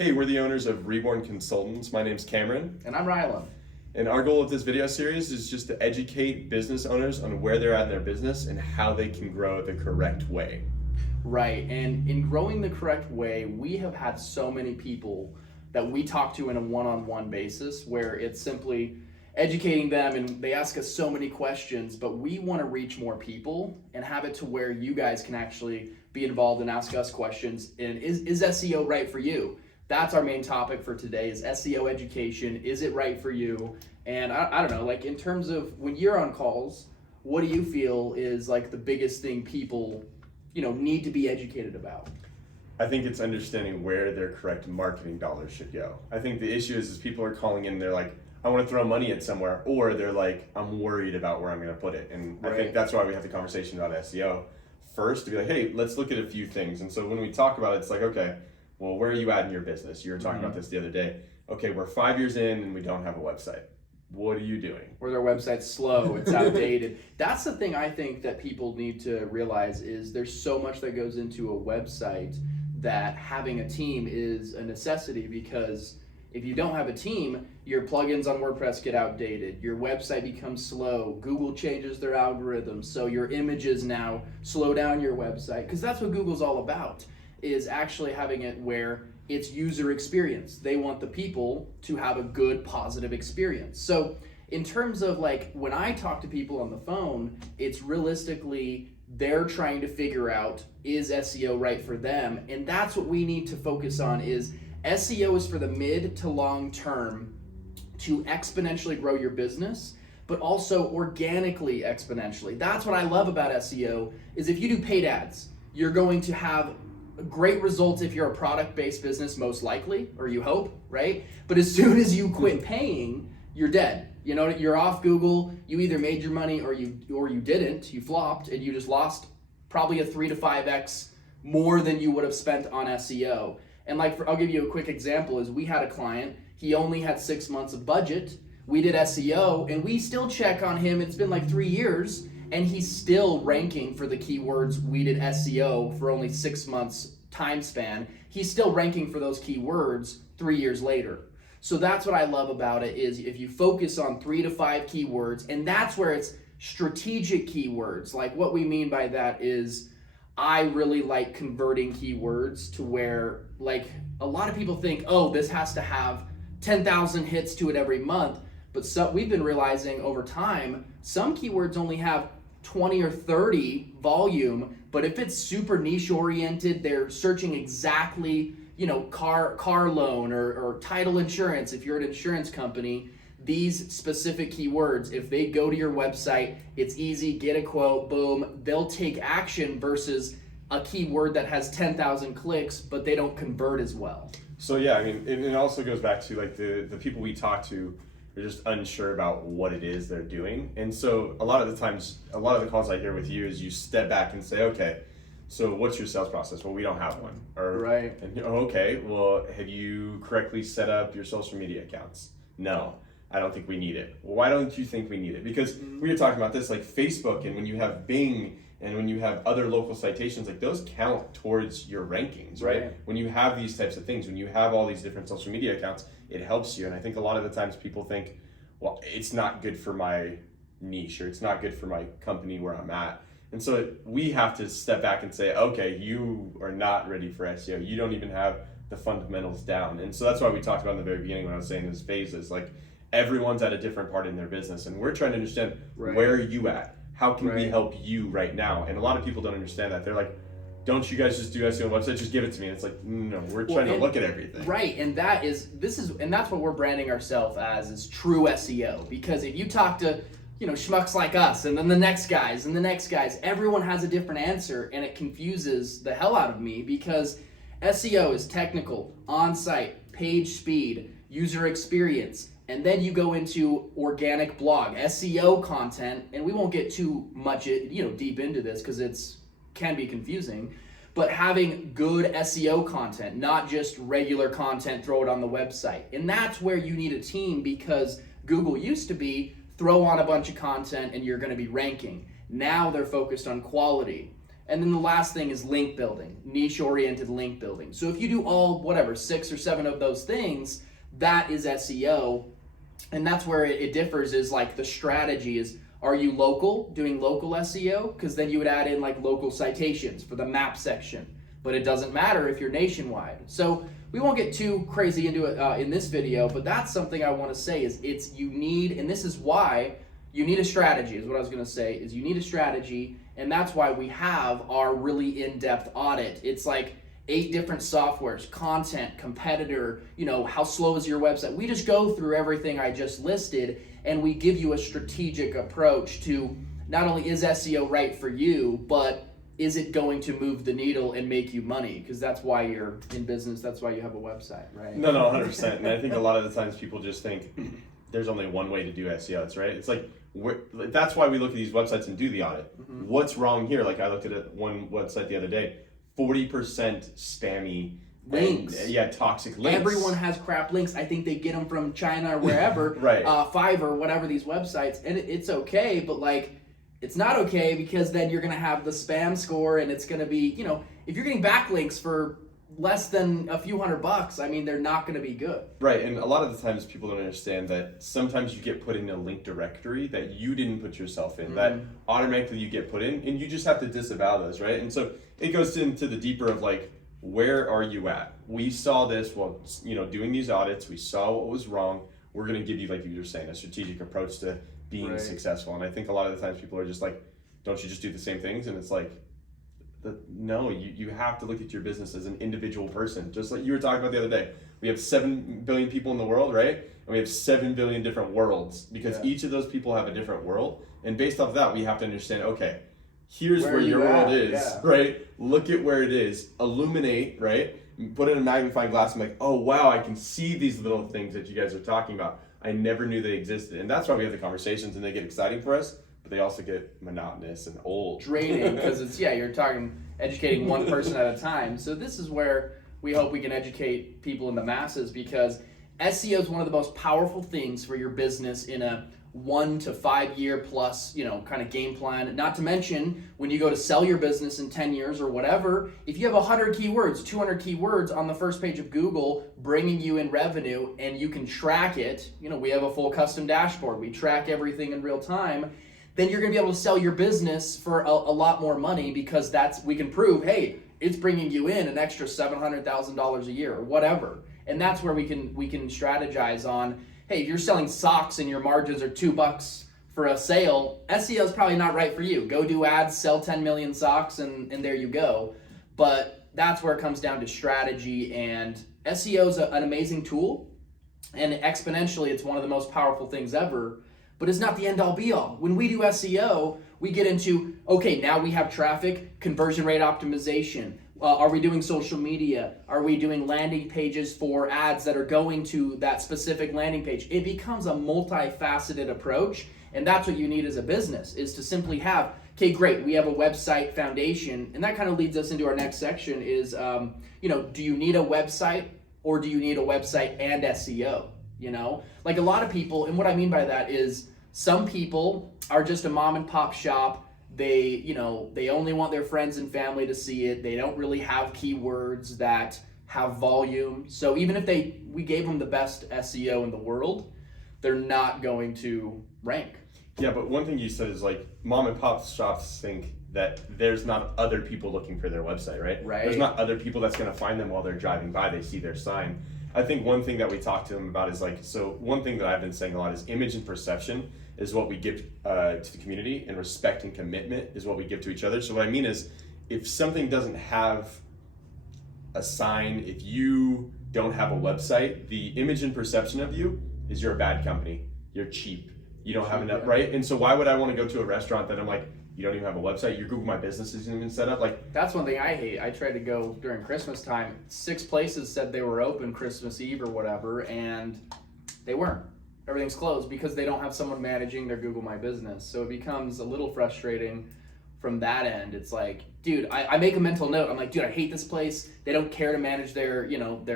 Hey, we're the owners of Reborn Consultants. My name's Cameron. And I'm Rylan. And our goal with this video series is just to educate business owners on where they're at in their business and how they can grow the correct way. Right, and in growing the correct way, we have had so many people that we talk to in a one-on-one basis where it's simply educating them and they ask us so many questions, but we want to reach more people and have it to where you guys can actually be involved and ask us questions. And is SEO right for you? That's our main topic for today, is SEO education. Is it right for you? And I don't know, like in terms of when you're on calls, what do you feel is like the biggest thing people, need to be educated about? I think it's understanding where their correct marketing dollars should go. I think the issue is people are calling in, they're like, I want to throw money at somewhere, or they're like, I'm worried about where I'm going to put it. And right. I think that's why we have the conversation about SEO first, to be like, hey, let's look at a few things. And so when we talk about it, it's like, okay, well, where are you at in your business? You were talking about this the other day. Okay, we're 5 years in and we don't have a website. What are you doing? Or their website's slow, it's outdated. That's the thing I think that people need to realize is there's so much that goes into a website that having a team is a necessity, because if you don't have a team, your plugins on WordPress get outdated, your website becomes slow, Google changes their algorithms, so your images now slow down your website, because that's what Google's all about, is actually having it where it's user experience. They want the people to have a good, positive experience. So in terms of like, when I talk to people on the phone, it's realistically, they're trying to figure out, is SEO right for them? And that's what we need to focus on, is SEO is for the mid to long term to exponentially grow your business, but also organically exponentially. That's what I love about SEO, is if you do paid ads, you're going to have great results if you're a product-based business, most likely, or you hope, right? But as soon as you quit paying, you're dead. You're off Google. You either made your money or you didn't. You flopped and you just lost probably a 3 to 5x more than you would have spent on SEO. And I'll give you a quick example. Is we had a client. He only had 6 months of budget. We did SEO, and we still check on him. It's been like 3 years. And he's still ranking for the keywords we did SEO for only 6 months time span. He's still ranking for those keywords 3 years later. So that's what I love about it, is if you focus on 3 to 5 keywords, and that's where it's strategic keywords. Like what we mean by that is, I really like converting keywords to where, like, a lot of people think, oh, this has to have 10,000 hits to it every month. But we've been realizing over time, some keywords only have 20 or 30 volume, but if it's super niche oriented, they're searching exactly, car loan or title insurance. If you're an insurance company, these specific keywords, if they go to your website, it's easy, get a quote, boom, they'll take action versus a keyword that has 10,000 clicks, but they don't convert as well. So yeah, I mean, it also goes back to like the people we talk to, they're just unsure about what it is they're doing. And so a lot of the times, a lot of the calls I hear with you is you step back and say, okay, so what's your sales process? Well, we don't have one. Or, right. And, okay, well, have you correctly set up your social media accounts? No, I don't think we need it. Well, why don't you think we need it? Because we were talking about this, like Facebook, and when you have Bing and when you have other local citations, like those count towards your rankings, right? When you have these types of things, when you have all these different social media accounts, it helps you. And I think a lot of the times people think, well, it's not good for my niche, or it's not good for my company where I'm at. And so we have to step back and say, okay, you are not ready for SEO. You don't even have the fundamentals down. And so that's why we talked about in the very beginning when I was saying those phases, like everyone's at a different part in their business, and we're trying to understand where are you at? How can we help you right now? And a lot of people don't understand that. They're like, don't you guys just do SEO website? Just give it to me. And it's like, no, we're trying to look at everything. Right, and that's what we're branding ourselves as, is true SEO. Because if you talk to, schmucks like us, and then the next guys, and the next guys, everyone has a different answer, and it confuses the hell out of me, because SEO is technical, on-site, page speed, user experience, and then you go into organic blog, SEO content, and we won't get too much, deep into this because it's can be confusing, but having good SEO content, not just regular content, throw it on the website. And that's where you need a team, because Google used to be throw on a bunch of content and you're going to be ranking. Now they're focused on quality. And then the last thing is link building, niche-oriented link building. So if you do all, 6 or 7 of those things, that is SEO. And that's where it differs, is like the strategy is, are you local, doing local SEO? Because then you would add in like local citations for the map section. But it doesn't matter if you're nationwide. So we won't get too crazy into it in this video, but that's something I want to say is you need, and this is why you need a strategy, is what I was going to say, is you need a strategy, and that's why we have our really in-depth audit. It's like 8 different softwares, content, competitor, how slow is your website? We just go through everything I just listed, and we give you a strategic approach to not only is SEO right for you, but is it going to move the needle and make you money? Because that's why you're in business. That's why you have a website, right? No, 100%. And I think a lot of the times people just think there's only one way to do SEO. It's right. It's like that's why we look at these websites and do the audit. Mm-hmm. What's wrong here? Like I looked at one website the other day, 40% spammy links. And, toxic links. Everyone has crap links. I think they get them from China or wherever, right? Fiverr, whatever these websites, and it's okay, but like. It's not okay because then you're going to have the spam score and it's going to be, if you're getting backlinks for less than a few $100, I mean, they're not going to be good. Right. And a lot of the times people don't understand that sometimes you get put in a link directory that you didn't put yourself in, that automatically you get put in, and you just have to disavow those, right? And so it goes into the deeper of like, where are you at? We saw this while, doing these audits. We saw what was wrong. We're going to give you, like you were saying, a strategic approach to being successful. And I think a lot of the times people are just like, don't you just do the same things? And it's like, no, you have to look at your business as an individual person. Just like you were talking about the other day, we have 7 billion people in the world, right? And we have 7 billion different worlds, because each of those people have a different world. And based off that, we have to understand, okay, here's where your world is, right? Look at where it is, illuminate, right? Put in a magnifying glass and like, oh wow, I can see these little things that you guys are talking about. I never knew they existed. And that's why we have the conversations, and they get exciting for us, but they also get monotonous and old. Draining, because it's, you're educating one person at a time. So this is where we hope we can educate people in the masses, because SEO is one of the most powerful things for your business in a 1 to 5 year plus, kind of game plan. Not to mention, when you go to sell your business in 10 years or whatever, if you have 100 keywords, 200 keywords on the first page of Google bringing you in revenue, and you can track it, we have a full custom dashboard, we track everything in real time, then you're going to be able to sell your business for a lot more money, because we can prove, hey, it's bringing you in an extra $700,000 a year or whatever. And that's where we can strategize on, hey, if you're selling socks and your margins are $2 for a sale, SEO is probably not right for you. Go do ads, sell 10 million socks, and there you go. But that's where it comes down to strategy, and SEO is an amazing tool, and exponentially it's one of the most powerful things ever, but it's not the end all be all. When we do SEO, we get into, okay, now we have traffic, conversion rate optimization. Are we doing social media? Are we doing landing pages for ads that are going to that specific landing page? It becomes a multifaceted approach, and that's what you need as a business, is to simply have, okay, great, we have a website foundation, and that kind of leads us into our next section is, do you need a website, or do you need a website and SEO? Like a lot of people, and what I mean by that is some people are just a mom and pop shop. They only want their friends and family to see it. They don't really have keywords that have volume. So even if we gave them the best SEO in the world, they're not going to rank. Yeah, but one thing you said is like mom and pop shops think that there's not other people looking for their website, right? Right. There's not other people that's going to find them while they're driving by. They see their sign. I think one thing that we talk to them about is one thing that I've been saying a lot is image and perception is what we give to the community, and respect and commitment is what we give to each other. So what I mean is, if something doesn't have a sign, if you don't have a website, the image and perception of you is you're a bad company, you're cheap, you don't have enough, right? And so why would I want to go to a restaurant that I'm like, you don't even have a website, your Google My Business isn't even set up? Like, that's one thing I hate. I tried to go during Christmas time. 6 places said they were open Christmas Eve or whatever, and they weren't. Everything's closed because they don't have someone managing their Google My Business. So it becomes a little frustrating from that end. It's like, dude, I make a mental note. I'm like, dude, I hate this place. They don't care to manage their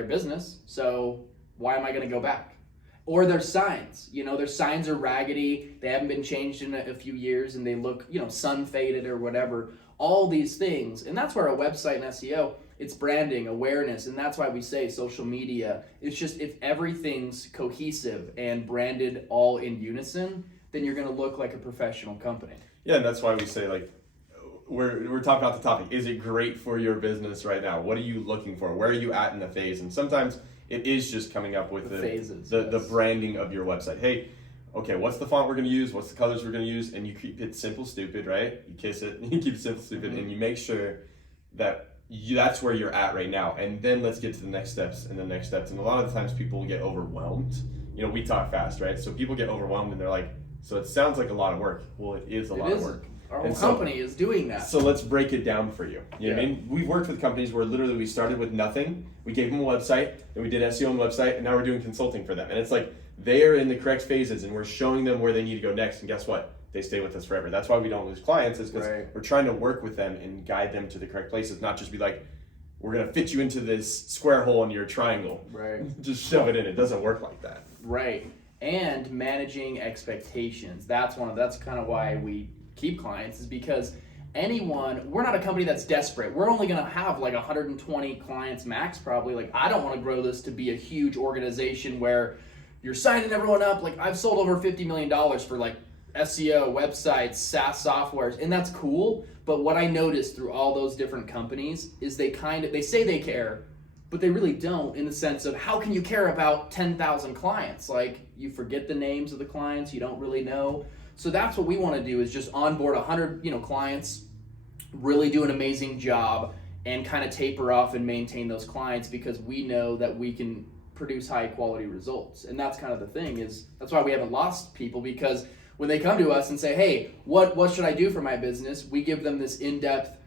business. So why am I going to go back? Or their signs, their signs are raggedy. They haven't been changed in a few years, and they look, sun faded or whatever. all these things. And that's where a website and SEO, it's branding, awareness, and that's why we say social media. It's just if everything's cohesive and branded all in unison, then you're going to look like a professional company. Yeah, and that's why we say, like, we're talking about the topic. Is it great for your business right now? What are you looking for? Where are you at in the phase? And sometimes it is just coming up with the phases, the branding of your website. Hey, okay, what's the font we're going to use? What's the colors we're going to use? And you keep it simple, stupid, right? You kiss it, and you keep it simple, stupid, and you make sure that that's where you're at right now. And then let's get to the next steps and the next steps. And a lot of the times people will get overwhelmed. You know, we talk fast, right? So people get overwhelmed and they're like, so it sounds like a lot of work. Well, it is a lot of work. Our whole company is doing that. So let's break it down for you. You know what I mean? We've worked with companies where literally we started with nothing. We gave them a website, then we did SEO on the website, and now we're doing consulting for them. And it's like they are in the correct phases and we're showing them where they need to go next. And guess what? They stay with us forever. That's why we don't lose clients, is because we're trying to work with them and guide them to the correct places, not just be like, we're going to fit you into this square hole in your triangle. Right. Just shove it in. It doesn't work like that. Right. And managing expectations. That's kind of why we keep clients, is because we're not a company that's desperate. We're only going to have like 120 clients max probably. Like, I don't want to grow this to be a huge organization where you're signing everyone up. Like, I've sold over $50 million for like SEO, websites, SaaS softwares, and that's cool. But what I noticed through all those different companies is they say they care, but they really don't, in the sense of how can you care about 10,000 clients? Like, you forget the names of the clients, you don't really know. So that's what we want to do, is just onboard 100, clients, really do an amazing job, and kind of taper off and maintain those clients, because we know that we can produce high quality results. And that's kind of the thing, is that's why we haven't lost people, because when they come to us and say, hey, what should I do for my business? We give them this in-depth,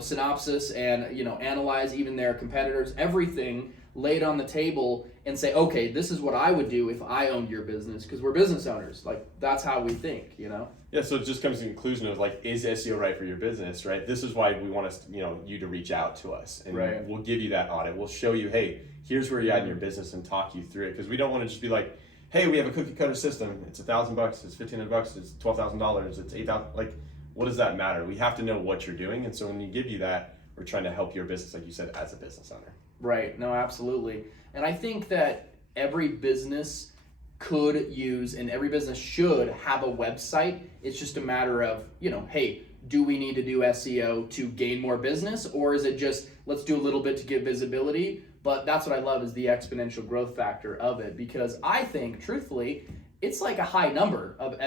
synopsis and, analyze even their competitors, everything laid on the table, and say, okay, this is what I would do if I owned your business, because we're business owners. Like, that's how we think, Yeah, so it just comes to the conclusion of, like, is SEO right for your business, right? This is why we want us, you to reach out to us, and we'll give you that audit. We'll show you, hey, here's where you're at in your business, and talk you through it, because we don't want to just be like, hey, we have a cookie cutter system. It's $1,000, it's $1,500, it's $12,000, it's $8,000. Like, what does that matter? We have to know what you're doing, and so when we give you that, we're trying to help your business, like you said, as a business owner. Right. No, absolutely. And I think that every business could use, and every business should have a website. It's just a matter of, hey, do we need to do SEO to gain more business, or is it just, let's do a little bit to get visibility? But that's what I love, is the exponential growth factor of it, because I think, truthfully, it's like a high number of,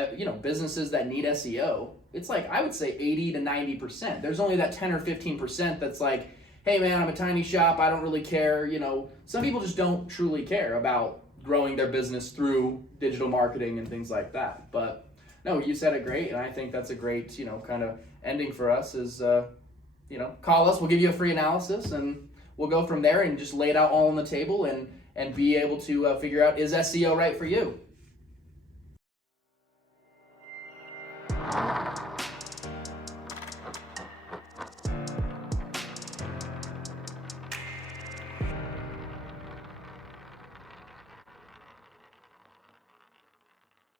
businesses that need SEO. It's like, I would say 80 to 90%. There's only that 10 or 15% that's like, hey man, I'm a tiny shop, I don't really care. Some people just don't truly care about growing their business through digital marketing and things like that. But no, you said it great, and I think that's a great, kind of ending for us is, call us, we'll give you a free analysis, and we'll go from there and just lay it out all on the table and be able to figure out, is SEO right for you?